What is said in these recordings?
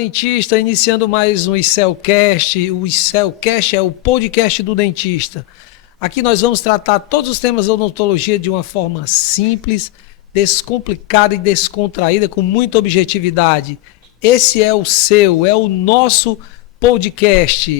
dentista, iniciando mais um ICELcast. O ICELcast é o podcast do dentista. Aqui nós vamos tratar todos os temas da odontologia de uma forma simples, descomplicada e descontraída, com muita objetividade. Esse é o seu, é o nosso podcast.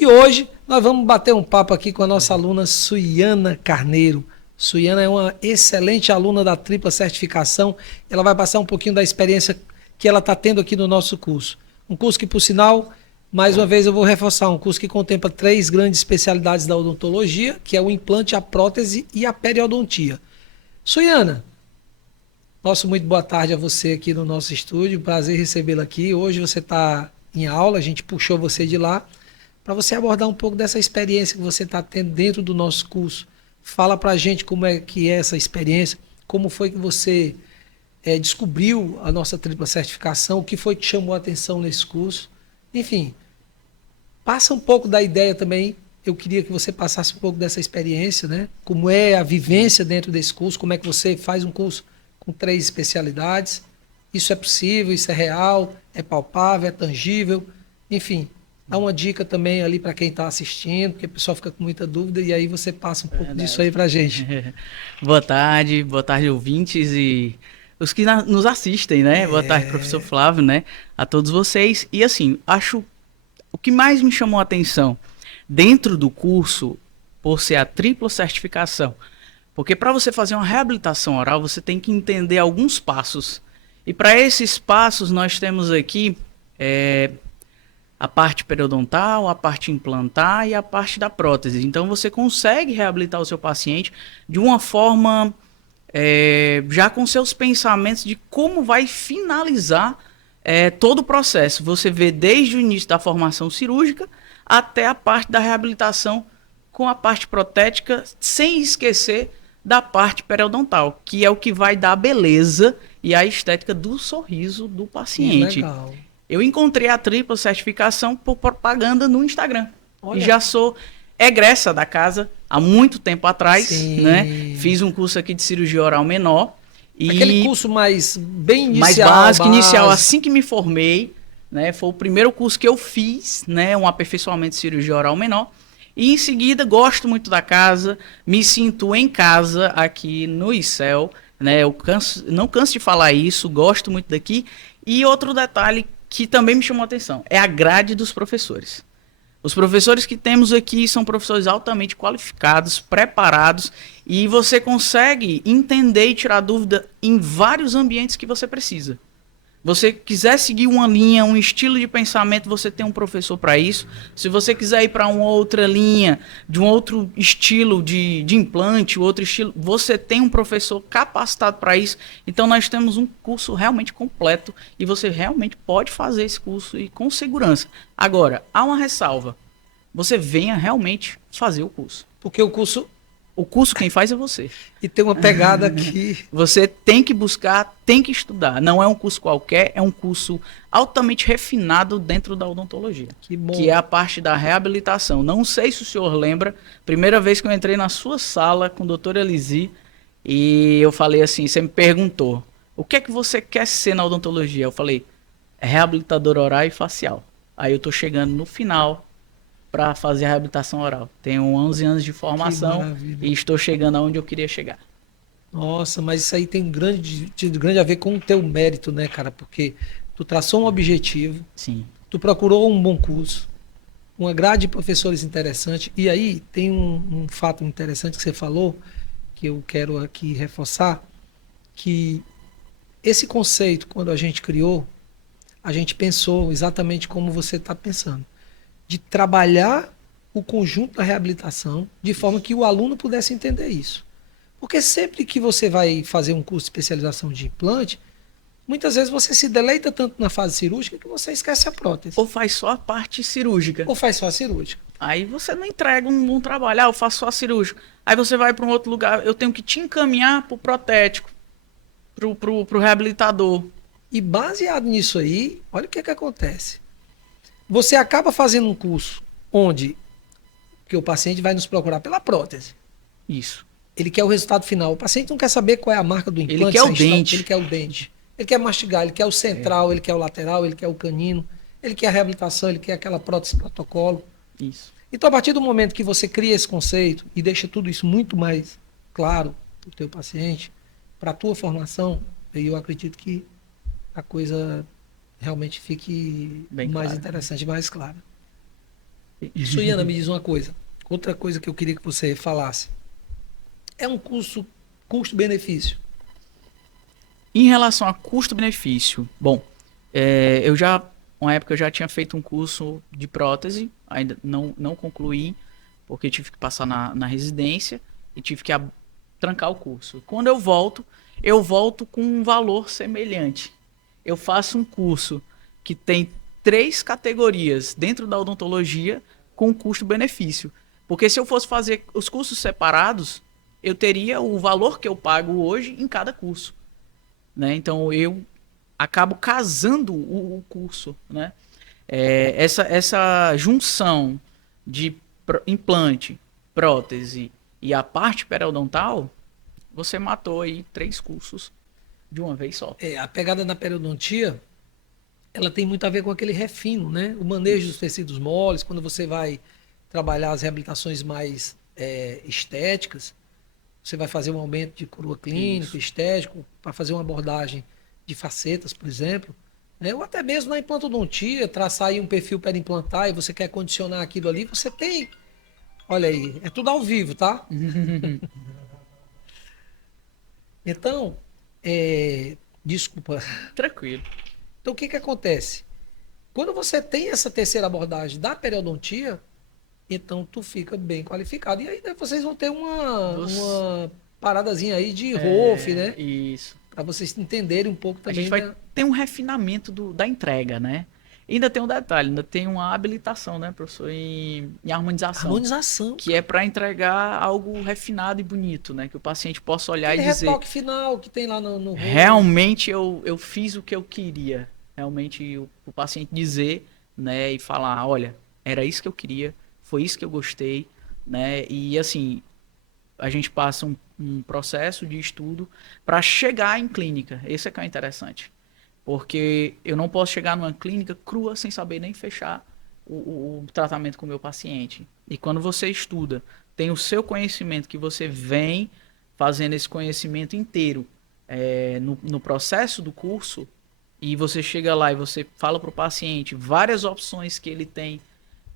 E hoje nós vamos bater um papo aqui com a nossa aluna Suiana Carneiro. Suiana é uma excelente aluna da tripla certificação. Ela vai passar um pouquinho da experiência que ela está tendo aqui no nosso curso. Um curso que, por sinal, mais uma vez eu vou reforçar, um curso que contempla 3 grandes especialidades da odontologia, que é o implante, a prótese e a periodontia. Suiana, muito boa tarde a você aqui no nosso estúdio, prazer recebê-la aqui. Hoje você está em aula, a gente puxou você de lá, para você abordar um pouco dessa experiência que você está tendo dentro do nosso curso. Fala para a gente como é que é essa experiência, como foi que você descobriu a nossa tripla certificação, o que foi que chamou a atenção nesse curso. Enfim, passa um pouco da ideia também. Eu queria que você passasse um pouco dessa experiência, né? Como é a vivência dentro desse curso, como é que você faz um curso com 3 especialidades. Isso é possível, isso é real, é palpável, é tangível. Enfim, dá uma dica também ali para quem está assistindo, porque o pessoal fica com muita dúvida, e aí você passa um pouco disso aí para a gente. Boa tarde, ouvintes e os que nos assistem, né? Boa tarde, professor Flávio, né? A todos vocês. E assim, acho o que mais me chamou a atenção dentro do curso, por ser a tripla certificação, porque para você fazer uma reabilitação oral, você tem que entender alguns passos. E para esses passos, nós temos aqui a parte periodontal, a parte implantar e a parte da prótese. Então, você consegue reabilitar o seu paciente de uma forma já com seus pensamentos de como vai finalizar todo o processo. Você vê desde o início da formação cirúrgica até a parte da reabilitação com a parte protética, sem esquecer da parte periodontal, que é o que vai dar a beleza e a estética do sorriso do paciente. Legal. Eu encontrei a tripla certificação por propaganda no Instagram. Olha. E já sou egressa da casa há muito tempo atrás, Sim. né? Fiz um curso aqui de cirurgia oral menor. Aquele curso mais bem inicial. Mais básico, inicial, assim que me formei, né? Foi o primeiro curso que eu fiz, né? Um aperfeiçoamento de cirurgia oral menor. E em seguida, gosto muito da casa, me sinto em casa aqui no ICEL, né? Eu não canso de falar isso, gosto muito daqui. E outro detalhe que também me chamou a atenção é a grade dos professores. Os professores que temos aqui são professores altamente qualificados, preparados, e você consegue entender e tirar dúvida em vários ambientes que você precisa. Você quiser seguir uma linha, um estilo de pensamento, você tem um professor para isso. Se você quiser ir para uma outra linha, de um outro estilo de implante, outro estilo, você tem um professor capacitado para isso. Então nós temos um curso realmente completo e você realmente pode fazer esse curso e com segurança. Agora, há uma ressalva. Você venha realmente fazer o curso. Porque o curso quem faz é você. E tem uma pegada aqui. Você tem que buscar, tem que estudar. Não é um curso qualquer, é um curso altamente refinado dentro da odontologia. Que bom. Que é a parte da reabilitação. Não sei se o senhor lembra, primeira vez que eu entrei na sua sala com o doutor Elisi, e eu falei assim, você me perguntou, o que é que você quer ser na odontologia? Eu falei, reabilitador oral e facial. Aí eu tô chegando no final para fazer a reabilitação oral. Tenho 11 anos de formação e estou chegando aonde eu queria chegar. Nossa, mas isso aí tem grande a ver com o teu mérito, né, cara? Porque tu traçou um objetivo, sim, tu procurou um bom curso, uma grade de professores interessante, e aí tem um fato interessante que você falou, que eu quero aqui reforçar, que esse conceito, quando a gente criou, a gente pensou exatamente como você está pensando, de trabalhar o conjunto da reabilitação de forma que o aluno pudesse entender isso. Porque sempre que você vai fazer um curso de especialização de implante, muitas vezes você se deleita tanto na fase cirúrgica que você esquece a prótese. Ou faz só a parte cirúrgica. Ou faz só a cirúrgica. Aí você não entrega um bom trabalho, eu faço só a cirúrgica. Aí você vai para um outro lugar, eu tenho que te encaminhar para o protético, para o reabilitador. E baseado nisso aí, olha o que acontece. Você acaba fazendo um curso onde que o paciente vai nos procurar pela prótese. Isso. Ele quer o resultado final. O paciente não quer saber qual é a marca do implante. Ele quer o dente. Ele quer o dente. Ele quer mastigar, ele quer o central, ele quer o lateral, ele quer o canino, ele quer a reabilitação, ele quer aquela prótese protocolo. Isso. Então, a partir do momento que você cria esse conceito e deixa tudo isso muito mais claro para o teu paciente, para a tua formação, aí eu acredito que a coisa realmente fique Bem mais claro. interessante, mais clara. Suiana, me diz uma coisa. Outra coisa que eu queria que você falasse. É um custo-benefício. Em relação a custo-benefício, bom, uma época eu já tinha feito um curso de prótese, ainda não concluí, porque tive que passar na residência e tive que trancar o curso. Quando eu volto com um valor semelhante. Eu faço um curso que tem 3 categorias dentro da odontologia com custo-benefício. Porque se eu fosse fazer os cursos separados, eu teria o valor que eu pago hoje em cada curso, né? Então eu acabo casando o curso, né? Essa junção de implante, prótese e a parte periodontal, você matou aí 3 cursos de uma vez só. A pegada na periodontia, ela tem muito a ver com aquele refino, né? O manejo dos tecidos moles, quando você vai trabalhar as reabilitações mais estéticas, você vai fazer um aumento de coroa clínico, estético, para fazer uma abordagem de facetas, por exemplo, né? Ou até mesmo na implantodontia, traçar aí um perfil perimplantar e você quer condicionar aquilo ali, você tem. Olha aí, é tudo ao vivo, tá? Então, desculpa. Tranquilo. Então, o que acontece? Quando você tem essa terceira abordagem da periodontia, então tu fica bem qualificado. E aí vocês vão ter uma paradazinha aí de ROF, né? Isso. Para vocês entenderem um pouco A também. gente vai ter um refinamento da entrega, né? E ainda tem um detalhe, ainda tem uma habilitação, né, professor, em harmonização. Harmonização. Que é para entregar algo refinado e bonito, né? Que o paciente possa olhar Aquele e dizer... retoque final que tem lá no realmente eu fiz o que eu queria. Realmente o paciente dizer, né, e falar, olha, era isso que eu queria, foi isso que eu gostei, né? E assim, a gente passa um processo de estudo para chegar em clínica. Esse é que é interessante. Porque eu não posso chegar numa clínica crua sem saber nem fechar o tratamento com o meu paciente. E quando você estuda, tem o seu conhecimento, que você vem fazendo esse conhecimento inteiro no processo do curso, e você chega lá e você fala para o paciente várias opções que ele tem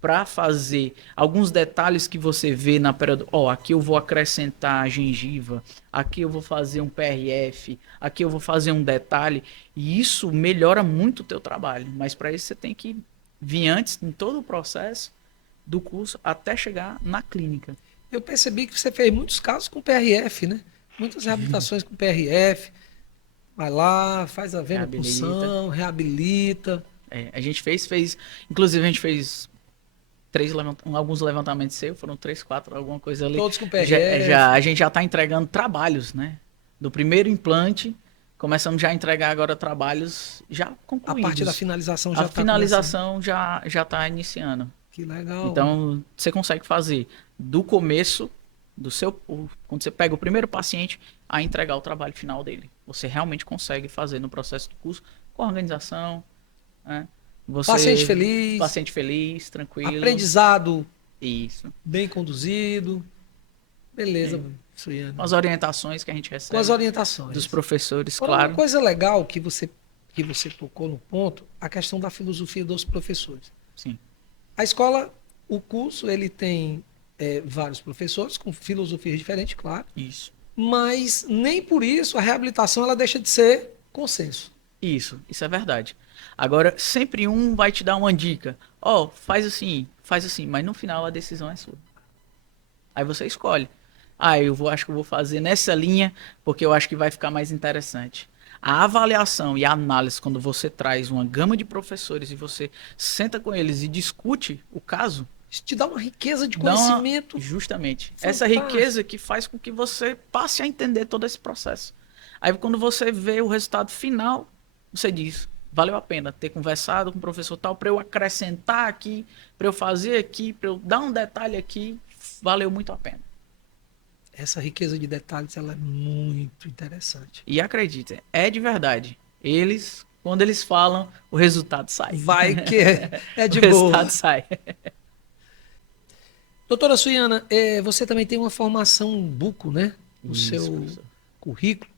para fazer, alguns detalhes que você vê na período, aqui eu vou acrescentar gengiva, aqui eu vou fazer um PRF, aqui eu vou fazer um detalhe, e isso melhora muito o teu trabalho, mas para isso você tem que vir antes em todo o processo do curso até chegar na clínica. Eu percebi que você fez muitos casos com PRF, né? Muitas reabilitações com PRF. Vai lá, faz a venopunção, reabilita. A gente fez, inclusive a gente fez alguns levantamentos seus, foram 3, 4, alguma coisa ali. Todos com PRF. A gente já está entregando trabalhos, né? Do primeiro implante, começamos já a entregar agora trabalhos já concluídos. A parte da finalização já está finalização já está iniciando. Que legal. Então, você consegue fazer do começo, quando você pega o primeiro paciente, a entregar o trabalho final dele. Você realmente consegue fazer no processo do curso, com organização, né? Paciente feliz, tranquilo. Aprendizado. Isso. Bem conduzido. Beleza, Suiana. Com as orientações que a gente recebe. Com as orientações. Dos professores, Agora, claro. uma coisa legal que você tocou no ponto, a questão da filosofia dos professores. Sim. A escola, o curso, ele tem vários professores com filosofias diferentes, claro. Isso. Mas nem por isso a reabilitação ela deixa de ser consenso. Isso é verdade. Agora, sempre um vai te dar uma dica. Faz assim, mas no final a decisão é sua. Aí você escolhe. Acho que eu vou fazer nessa linha, porque eu acho que vai ficar mais interessante. A avaliação e a análise, quando você traz uma gama de professores e você senta com eles e discute o caso, isso te dá uma riqueza de conhecimento. Justamente. Fantástico. Essa riqueza que faz com que você passe a entender todo esse processo. Aí quando você vê o resultado final, você diz, valeu a pena ter conversado com o professor tal, para eu acrescentar aqui, para eu fazer aqui, para eu dar um detalhe aqui, valeu muito a pena. Essa riqueza de detalhes ela é muito interessante. E acredite, é de verdade. Eles, quando eles falam, o resultado sai. Vai que é de O boa. resultado sai. Doutora Suiana, você também tem uma formação buco, né? No Isso, seu professor. currículo.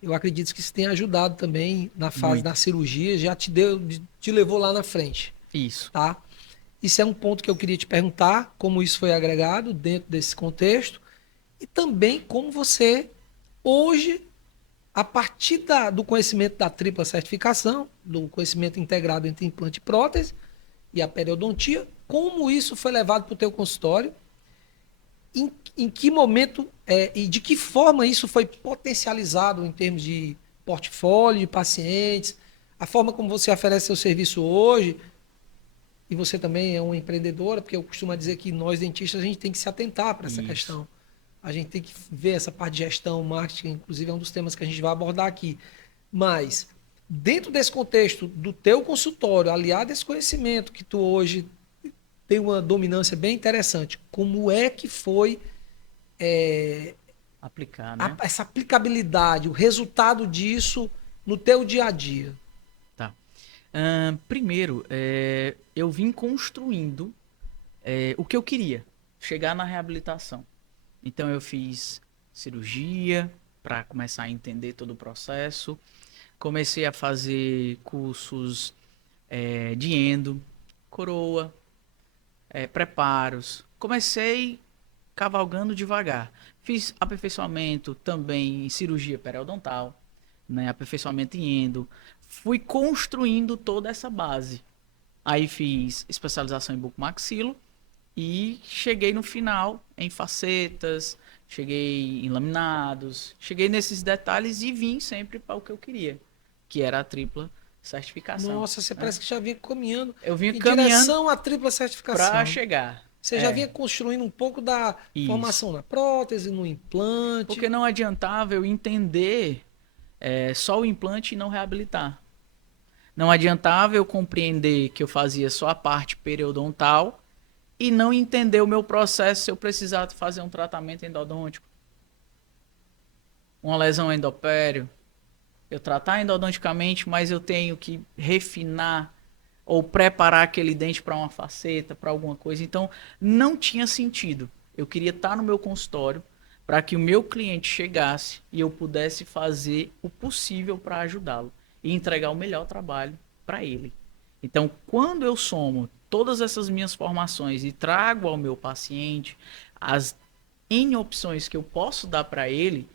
Eu acredito que isso tenha ajudado também na fase da Muito. cirurgia, já te levou lá na frente, Isso. tá? Isso é um ponto que eu queria te perguntar, como isso foi agregado dentro desse contexto e também como você, hoje, a partir do conhecimento da tripla certificação, do conhecimento integrado entre implante e prótese e a periodontia, como isso foi levado para o teu consultório, em que momento e de que forma isso foi potencializado em termos de portfólio de pacientes, a forma como você oferece seu serviço hoje, e você também é uma empreendedora, porque eu costumo dizer que nós dentistas a gente tem que se atentar para essa Isso. questão. A gente tem que ver essa parte de gestão, marketing, inclusive é um dos temas que a gente vai abordar aqui. Mas, dentro desse contexto do teu consultório, aliado a esse conhecimento que tu hoje tem uma dominância bem interessante, como é que foi Aplicar, né? essa aplicabilidade, o resultado disso no teu dia a dia? Tá. Primeiro, eu vim construindo o que eu queria, chegar na reabilitação. Então eu fiz cirurgia para começar a entender todo o processo. Comecei a fazer cursos de endo, coroa, preparos. Comecei cavalgando devagar. Fiz aperfeiçoamento também em cirurgia periodontal, né? Aperfeiçoamento em endo. Fui construindo toda essa base. Aí fiz especialização em bucomaxilo e cheguei no final em facetas, cheguei em laminados, cheguei nesses detalhes e vim sempre para o que eu queria, que era a tripla certificação. Nossa, você parece que já vinha caminhando Eu vinha em caminhando direção à tripla para certificação. chegar. Você já vinha construindo um pouco da Isso. formação na prótese, no implante. Porque não adiantava eu entender só o implante e não reabilitar. Não adiantava eu compreender que eu fazia só a parte periodontal e não entender o meu processo se eu precisasse fazer um tratamento endodôntico. Uma lesão endopério. Eu tratar endodonticamente, mas eu tenho que refinar ou preparar aquele dente para uma faceta, para alguma coisa. Então, não tinha sentido. Eu queria estar no meu consultório para que o meu cliente chegasse e eu pudesse fazer o possível para ajudá-lo e entregar o melhor trabalho para ele. Então, quando eu somo todas essas minhas formações e trago ao meu paciente as N opções que eu posso dar para ele,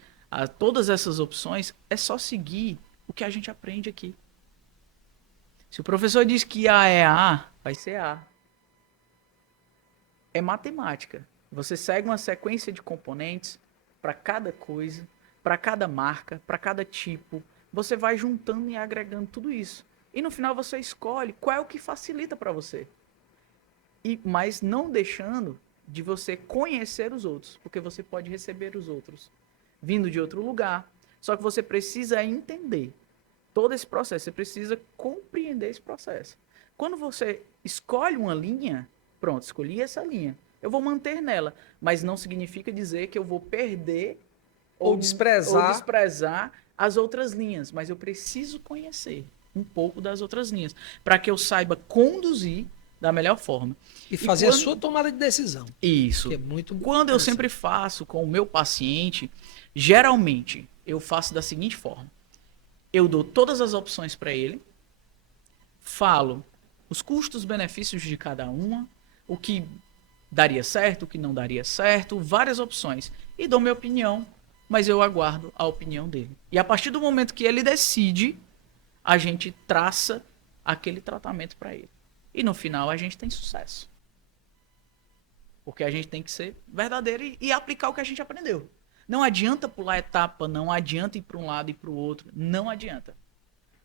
todas essas opções, é só seguir o que a gente aprende aqui. Se o professor diz que A é A, vai ser A. É matemática. Você segue uma sequência de componentes para cada coisa, para cada marca, para cada tipo. Você vai juntando e agregando tudo isso. E no final você escolhe qual é o que facilita para você. Mas não deixando de você conhecer os outros, porque você pode receber os outros vindo de outro lugar. Só que você precisa entender todo esse processo, você precisa compreender esse processo. Quando você escolhe uma linha, pronto, escolhi essa linha, eu vou manter nela, mas não significa dizer que eu vou perder ou desprezar as outras linhas, mas eu preciso conhecer um pouco das outras linhas, para que eu saiba conduzir da melhor forma. E fazer a sua tomada de decisão. Isso. Que é muito quando eu sempre faço com o meu paciente, geralmente eu faço da seguinte forma. Eu dou todas as opções para ele, falo os custos, benefícios de cada uma, o que daria certo, o que não daria certo, várias opções. E dou minha opinião, mas eu aguardo a opinião dele. E a partir do momento que ele decide, a gente traça aquele tratamento para ele. E no final a gente tem sucesso. Porque a gente tem que ser verdadeiro e aplicar o que a gente aprendeu. Não adianta pular etapa, não adianta ir para um lado e para o outro. Não adianta.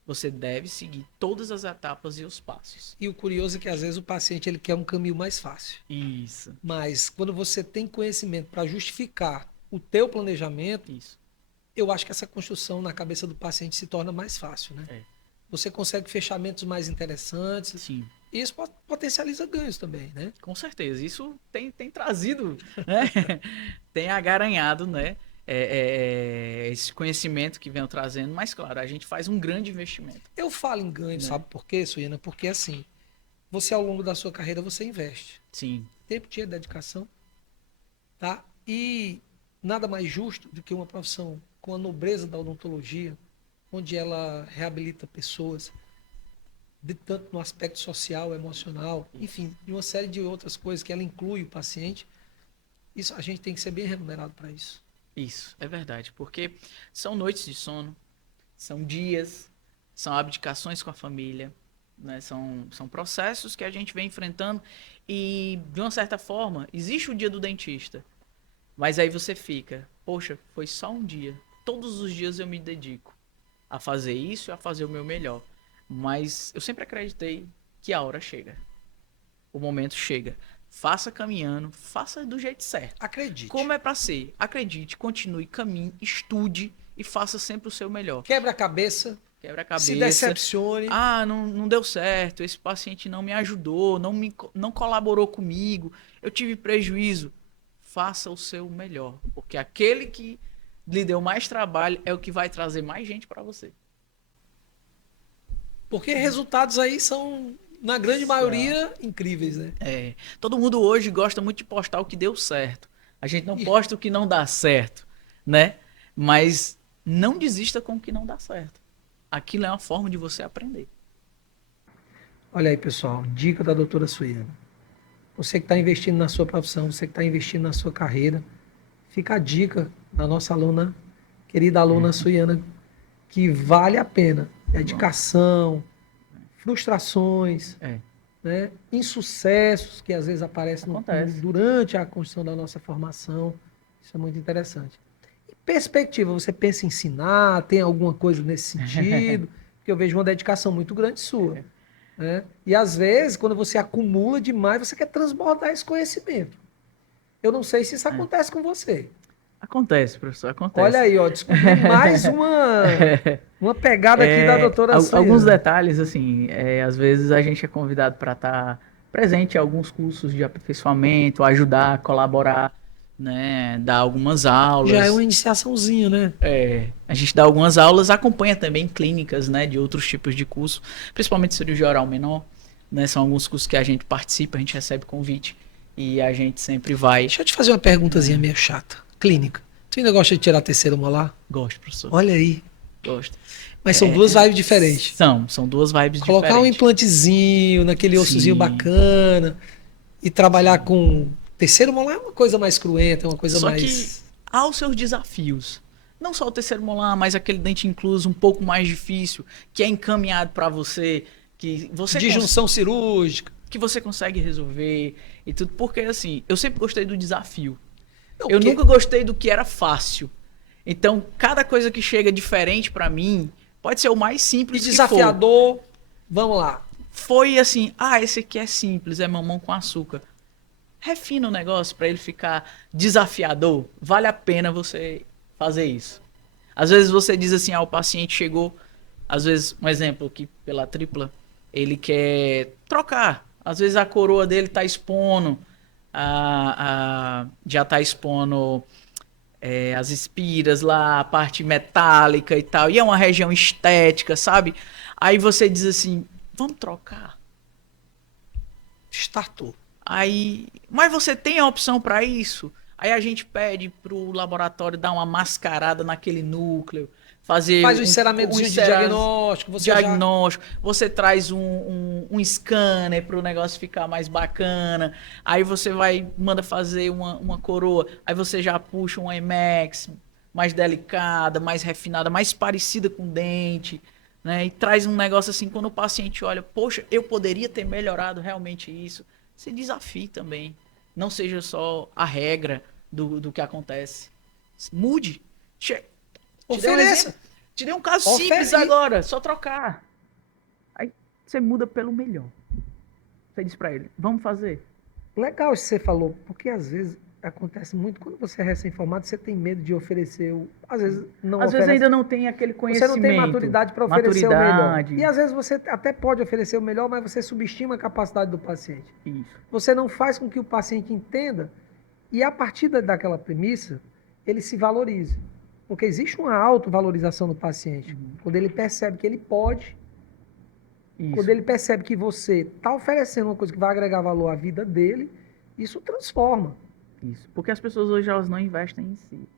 Você deve seguir todas as etapas e os passos. E o curioso é que às vezes o paciente ele quer um caminho mais fácil. Isso. Mas quando você tem conhecimento para justificar o teu planejamento, eu acho que essa construção na cabeça do paciente se torna mais fácil, né? Você consegue fechamentos mais interessantes. Sim. E isso potencializa ganhos também, né? Com certeza. Isso tem trazido, né? Tem agaranhado, né? esse conhecimento que venho trazendo, mas claro, a gente faz um grande investimento. Eu falo em ganho, sabe por quê, Suína? Porque assim, você ao longo da sua carreira, você investe. Sim. Tempo, dinheiro, dedicação, tá? E nada mais justo do que uma profissão com a nobreza da odontologia, onde ela reabilita pessoas, tanto no aspecto social, emocional, enfim, e uma série de outras coisas que ela inclui o paciente. Isso, a gente tem que ser bem remunerado para isso. Isso, é verdade, porque são noites de sono, são dias, são abdicações com a família, né? São processos que a gente vem enfrentando e, de uma certa forma, existe o dia do dentista, mas aí você fica, poxa, foi só um dia, todos os dias eu me dedico a fazer isso e a fazer o meu melhor, mas eu sempre acreditei que a hora chega, o momento chega. Faça caminhando, faça do jeito certo. Acredite. Como é pra ser? Acredite, continue, caminhe, estude e faça sempre o seu melhor. Quebra a cabeça. Quebra a cabeça. Se decepcione. Ah, não deu certo, esse paciente não me ajudou, não colaborou comigo, eu tive prejuízo. Faça o seu melhor, porque aquele que lhe deu mais trabalho é o que vai trazer mais gente pra você. Porque resultados aí são, na grande maioria, incríveis, né? Todo mundo hoje gosta muito de postar o que deu certo. A gente não posta o que não dá certo, né? Mas não desista com o que não dá certo. Aquilo é uma forma de você aprender. Olha aí, pessoal, dica da doutora Suína. Você que está investindo na sua profissão, você que está investindo na sua carreira, fica a dica da nossa aluna, querida aluna Suína, que vale a pena. Dedicação, frustrações, né, insucessos que às vezes aparecem durante a construção da nossa formação. Isso é muito interessante. E perspectiva, você pensa em ensinar, tem alguma coisa nesse sentido? Porque eu vejo uma dedicação muito grande sua. Né? E às vezes, quando você acumula demais, você quer transbordar esse conhecimento. Eu não sei se isso acontece com você. Acontece, professor, acontece. Olha aí, ó, descobri mais uma pegada aqui da doutora Suína. Alguns detalhes, assim, às vezes a gente é convidado para estar presente em alguns cursos de aperfeiçoamento, ajudar, colaborar, né, dar algumas aulas. Já é uma iniciaçãozinha, né? A gente dá algumas aulas, acompanha também clínicas, né, de outros tipos de curso, principalmente cirurgia oral menor, né, são alguns cursos que a gente participa, a gente recebe convite e a gente sempre vai. Deixa eu te fazer uma perguntazinha meio chata. Clínica. Tu ainda gosta de tirar terceiro molar? Gosto, professor. Olha aí. Gosto. Mas são duas vibes diferentes. São duas vibes Colocar diferentes. Colocar um implantezinho naquele ossozinho bacana e trabalhar com terceiro molar é uma coisa mais cruenta, é uma coisa mais... Só que há os seus desafios. Não só o terceiro molar, mas aquele dente incluso um pouco mais difícil, que é encaminhado para você, que você... De junção cirúrgica. Que você consegue resolver e tudo. Porque, assim, eu sempre gostei do desafio. Não, eu nunca gostei do que era fácil. Então, cada coisa que chega diferente pra mim, pode ser o mais simples e desafiador, vamos lá. Foi assim, esse aqui é simples, é mamão com açúcar. Refina o negócio pra ele ficar desafiador. Vale a pena você fazer isso. Às vezes você diz assim, o paciente chegou, às vezes, um exemplo aqui pela tripla, ele quer trocar. Às vezes a coroa dele tá expondo, já tá expondo as espiras lá, a parte metálica e tal, e é uma região estética, sabe? Aí você diz assim, vamos trocar. Startou. Aí, mas você tem a opção para isso? Aí a gente pede pro laboratório dar uma mascarada naquele núcleo, faz o enceramento de diagnóstico. Você traz um scanner para o negócio ficar mais bacana. Aí você manda fazer uma coroa. Aí você já puxa uma IMAX mais delicada, mais refinada, mais parecida com o dente. Né? E traz um negócio assim, quando o paciente olha, poxa, eu poderia ter melhorado realmente isso. Se desafie também. Não seja só a regra do que acontece. Mude. Ofereça. Te dei um caso simples agora, só trocar. Aí você muda pelo melhor. Você diz pra ele, vamos fazer. Legal isso que você falou, porque às vezes acontece muito, quando você é recém-formado, você tem medo de oferecer, às vezes não Às vezes ainda não tem aquele conhecimento. Você não tem maturidade para oferecer o melhor. E às vezes você até pode oferecer o melhor, mas você subestima a capacidade do paciente. Isso. Você não faz com que o paciente entenda, e a partir daquela premissa, ele se valorize. Porque existe uma autovalorização do paciente. Quando ele percebe que ele pode, quando ele percebe que você está oferecendo uma coisa que vai agregar valor à vida dele, isso transforma. Isso. Porque as pessoas hoje elas não investem em si.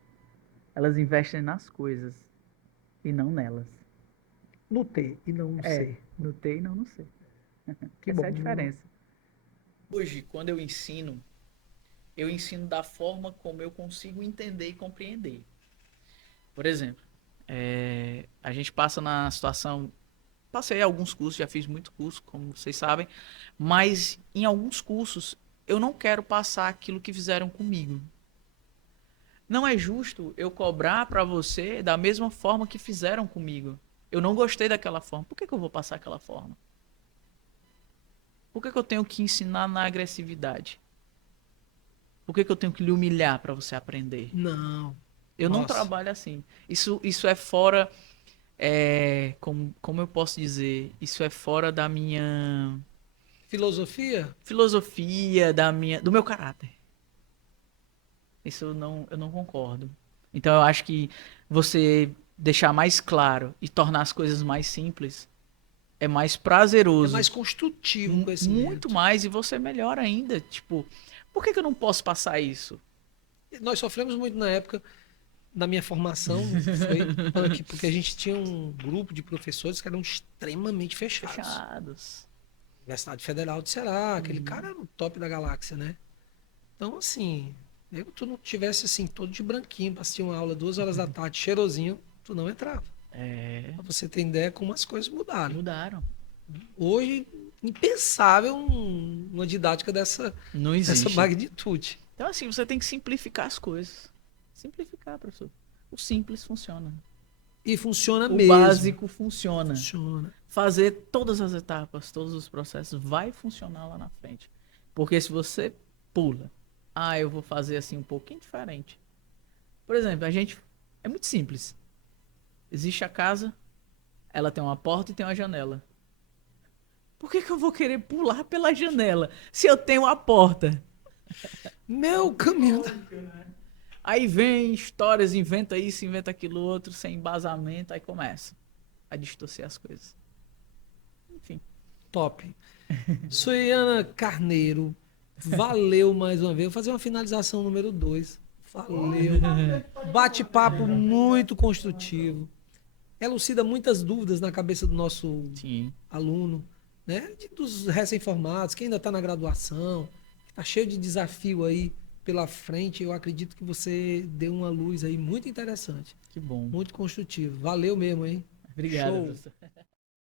Elas investem nas coisas e não nelas. No ter e não no ser. No ter e não no ser. Que Essa bom. é a diferença. Hoje, quando eu ensino da forma como eu consigo entender e compreender. Por exemplo, a gente passa na situação. Passei alguns cursos, já fiz muito curso, como vocês sabem, mas em alguns cursos eu não quero passar aquilo que fizeram comigo. Não é justo eu cobrar para você da mesma forma que fizeram comigo. Eu não gostei daquela forma. Por que eu vou passar aquela forma? Por que eu tenho que ensinar na agressividade? Por que eu tenho que lhe humilhar para você aprender? Não. Eu não trabalho assim. Isso é fora. Como eu posso dizer? Isso é fora da minha Filosofia, do meu caráter. Isso eu não concordo. Então eu acho que você deixar mais claro e tornar as coisas mais simples é mais prazeroso. é mais construtivo o conhecimento. Muito mais, e você melhor ainda. Tipo, por que eu não posso passar isso? Nós sofremos muito na época da minha formação, porque a gente tinha um grupo de professores que eram extremamente fechados. Universidade Federal do Ceará, aquele cara era o top da galáxia, né? Então, assim, tu não tivesse assim, todo de branquinho, pra assistir uma aula 2 horas da tarde, cheirosinho, tu não entrava. Pra você ter ideia como as coisas mudaram. Mudaram. Hoje, impensável uma didática dessa magnitude. Então, assim, você tem que simplificar as coisas. Simplificar, professor. O simples funciona. E funciona mesmo. O básico funciona. Fazer todas as etapas, todos os processos, vai funcionar lá na frente. Porque se você pula, eu vou fazer assim um pouquinho diferente. Por exemplo, é muito simples. Existe a casa, ela tem uma porta e tem uma janela. Por que eu vou querer pular pela janela se eu tenho a porta? Meu caminho. Aí vem histórias, inventa isso, inventa aquilo outro, sem embasamento, aí começa a distorcer as coisas. Enfim. Top. Suiana Carneiro, valeu mais uma vez. Vou fazer uma finalização número 2. Valeu. Bate-papo muito construtivo. Elucida muitas dúvidas na cabeça do nosso aluno, né? Dos recém-formados, que ainda está na graduação, que está cheio de desafio aí pela frente. Eu acredito que você deu uma luz aí muito interessante. Que bom. Muito construtivo. Valeu mesmo, hein? Obrigado.